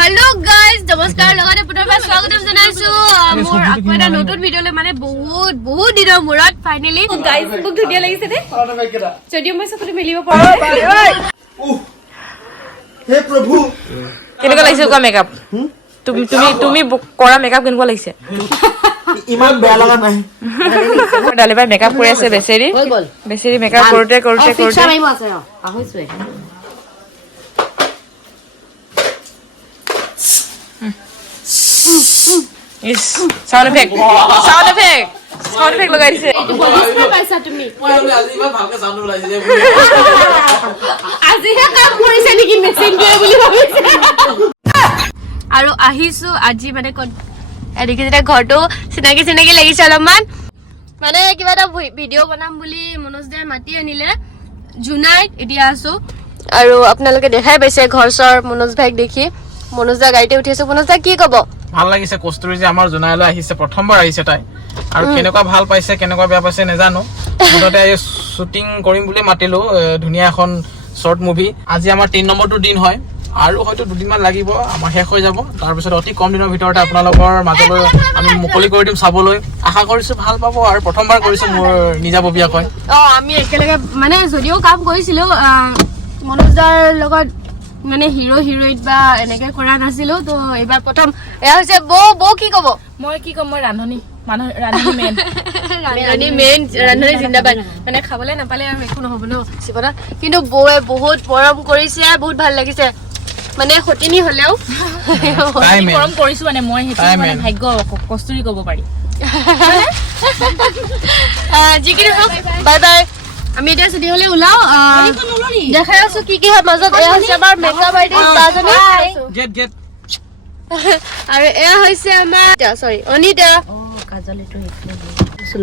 hello guys नमस्कार লগতে পুনৰবাৰ স্বাগতম জনাইছো মোৰ আকৌ এটা নতুন ভিডিঅ'লৈ মানে বহুত দিনৰ মূৰত ফাইনালি গাইস মোক ধুনীয়া লাগিছে দে যদিও মই চকুটো মেলিব পৰা নাই হে প্ৰভু কেনেকুৱা লাগিছে কোৱা মেকআপ তুমি কৰা মেকআপ কেনেকুৱা লাগিছে ইমান বেয়া লগা নাই ডালিবাই মেকআপ কৰি আছে বেচেৰি মেকআপ কৰোতে সাউন্ড ইফেক্ট লগাই দিছে পাইছা তুমি আজিহে কাম কৰিছে নেকি মেচিনটোৱে বুলি ভাবিছে আৰু আহিছো আজি মানে এদিকে যেটা ঘৰটো চিনাকি লাগিছে অলপমান মানে কিবা এটা ভিডিঅ' বনাম বুলি মনোজ দাই মাতি আনিলে জুনাইত এতিয়া আছো আৰু আপোনালোকে দেখাই পাইছে ঘৰচৰ মনোজ ভাইক দেখি মনোজ দা গাড়ীতে উঠি আছো মনোজ দা কি কব ভাল লাগিছে কস্তুৰী যে আমাৰ জুনাইলৈ আহিছে প্ৰথমবাৰ আহিছে তাই আৰু কেনেকুৱা ভাল পাইছে কেনেকুৱা বেয়া পাইছে নেজানো মুঠতে এই শুটিং কৰিম বুলি মাতিলো ধুনীয়া এখন শৰ্ট মুভি আজি আমাৰ 3 নম্বৰটো দিন হয় আৰু হয়তো দুদিনমান লাগিব আমাৰ শেষ হৈ যাব তাৰপিছত অতি কম দিনৰ ভিতৰতে আপোনালোকৰ মাজলৈ আমি মুকলি কৰি দিম চাবলৈ আশা কৰিছো ভাল পাব আৰু প্ৰথমবাৰ কৰিছো মোৰ নিজাববীয়াকৈ আমি একেলগে মানে যদিও কাম কৰিছিলো মনোজ দাৰ লগত মানে হিৰো হিৰোইন বা এনেকে কৰা নাছিলো তো এবাৰ প্ৰথম এয়া হৈছে বৌ কি কব মই ৰান্ধনী ৰান্ধনী জিন্দাবাদ মানে খাবলৈ নাপালে আৰু একো নহব ন চিপনা কিন্তু বৌয়ে বহুত মৰম কৰিছে বহুত ভাল লাগিছে মানে সতিনী হলেও মৰম কৰিছো মানে মই সেইটো মানে ভাগ্য কস্তুৰী কব পাৰি যিকিনে হওক বাই বাই আমি এতিয়া ছুটি হলে ওলাও দেখাই আছো কি হয় মাজত এয়া হৈছে আমাৰ মেকআপ আৰ্টিষ্ট বাজনী গেট আৰু এয়া হৈছে আমাৰ সৰি অনিতা কাজল এইটো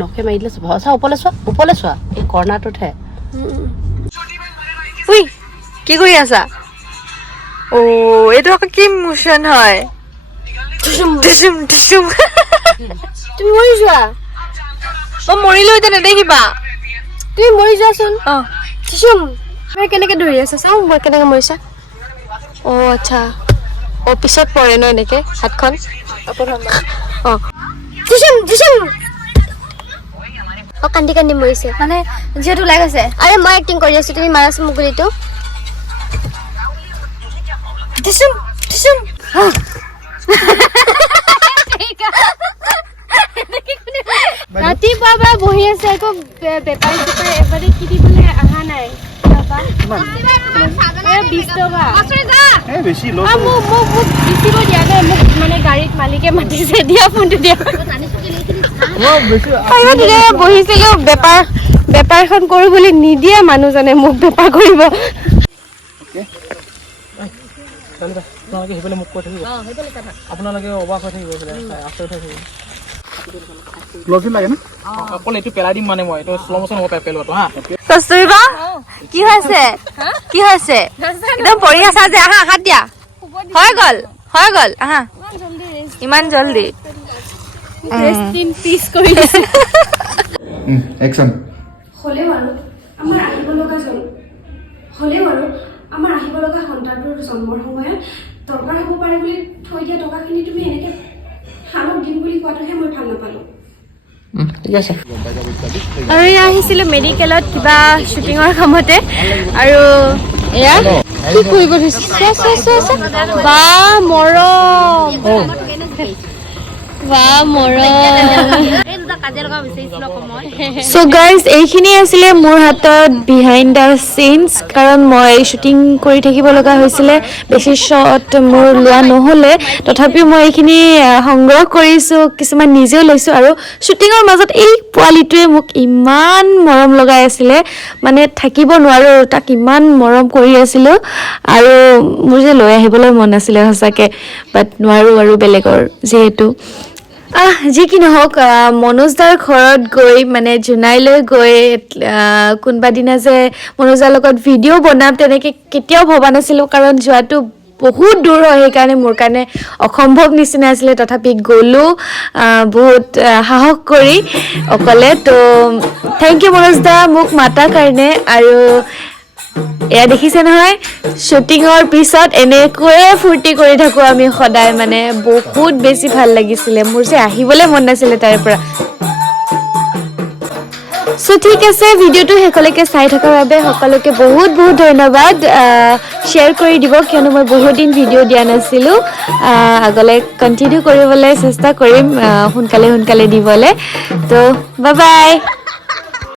লখে মাৰি দিলে ভৰসা ওপৰলে চোৱা এই কৰ্ণাৰটোতহে উই কি কৰি আছা ও এইটো আকৌ কি মোশন হয় তুমি মৰি যোৱা মৰিলো এতিয়া নেদেখিবা তুমি মৰি যোৱাচোন তুমি কেনেকে ধৰি আছা চাওঁ মই কেনেকে মৰিছা আচ্ছা পিছত পৰে ন এনেকে হাতখন কান্দি কান্দি মৰিছে মানে যিহেতু লাগ আছে আৰে মই এক্টিং কৰি আছো তুমি মাৰাচোন মুগুলিটো ৰাতিপুৱাৰ পৰা বহি আছে একো বেপাৰী এবাৰে কিনিবলৈ অহা নাই মোক বিচিব দিয়া নাই মোক মানে গাড়ীত মালিকে মাতিছে দিয়া ফোনটো দিয়া বহিছিলো বেপাৰখন কৰো বুলি নিদিয়ে মানুহজনে মোক বেপাৰ কৰিব আপোনালোকে সেইফালে মোক কৈ থাকিব আপোনালোকে অবাক হৈ থাকিব আচৰিত হৈ থাকিব অকল এইটো পেলাই দিম মানে মই এইটো শ্ল' মোচন হ'ব পেলোৱাটো হা কস্তুৰিবা কি হৈছে একদম পৰি আছা যে আহা হাত দিয়া হৈ গল আহা ইমান জলদি একচন হ'লেও আৰু আমাৰ আহিব লগা সন্তানটোৰ জন্মৰ সময়ত দৰকাৰ হ'ব পাৰে বুলি থৈ দিয়া টকাখিনি তুমি এনেকে হালত দিম বুলি কোৱাটোহে মই ভাল নাপালোঁ ঠিক আছে আৰু এয়া আহিছিলো মেডিকেলত কিবা শ্বুটিঙৰ কামতে আৰু এয়া কি কৰিব ধৰিছে বা মৰম সো গাইজ এইখিনি আছিলে মোৰ হাতত বিহাইণ্ড দ্য চিনছ কাৰণ মই শ্বুটিং কৰি থাকিব লগা হৈছিলে বেছি শ্বট মোৰ লোৱা নহ'লে তথাপিও মই এইখিনি সংগ্ৰহ কৰিছোঁ কিছুমান নিজেও লৈছোঁ আৰু শ্বুটিঙৰ মাজত এই পোৱালিটোৱে মোক ইমান মৰম লগাই আছিলে মানে থাকিব নোৱাৰোঁ তাক ইমান মৰম কৰি আছিলোঁ আৰু মোৰ যে লৈ আহিবলৈ মন আছিলে সঁচাকৈ বাট নোৱাৰোঁ আৰু বেলেগৰ যিহেতু যি কি নহওক মনোজ দাৰ ঘৰত গৈ মানে জুনাইলৈ গৈ কোনোবা দিনা যে মনোজ দাৰ লগত ভিডিঅ' বনাম তেনেকৈ কেতিয়াও ভবা নাছিলোঁ কাৰণ যোৱাটো বহুত দূৰ হয় সেইকাৰণে মোৰ কাৰণে অসম্ভৱ নিচিনা আছিলে তথাপি গ'লোঁ বহুত সাহস কৰি অকলে তো থেংক ইউ মনোজ দা মোক মাতাৰ কাৰণে আৰু এয়া দেখিছে নহয় শ্বুটিঙৰ পিছত এনেকৈয়ে ফূৰ্তি কৰি থাকোঁ আমি সদায় মানে বহুত বেছি ভাল লাগিছিলে মোৰ যে আহিবলৈ মন নাছিলে তাৰ পৰা সো ঠিক আছে ভিডিঅ'টো শেষলৈকে চাই থকাৰ বাবে সকলোকে বহুত বহুত ধন্যবাদ শ্বেয়াৰ কৰি দিব কিয়নো মই বহুত দিন ভিডিঅ' দিয়া নাছিলোঁ আগলৈ কণ্টিনিউ কৰিবলৈ চেষ্টা কৰিম সোনকালে দিবলৈ তো বাই বাই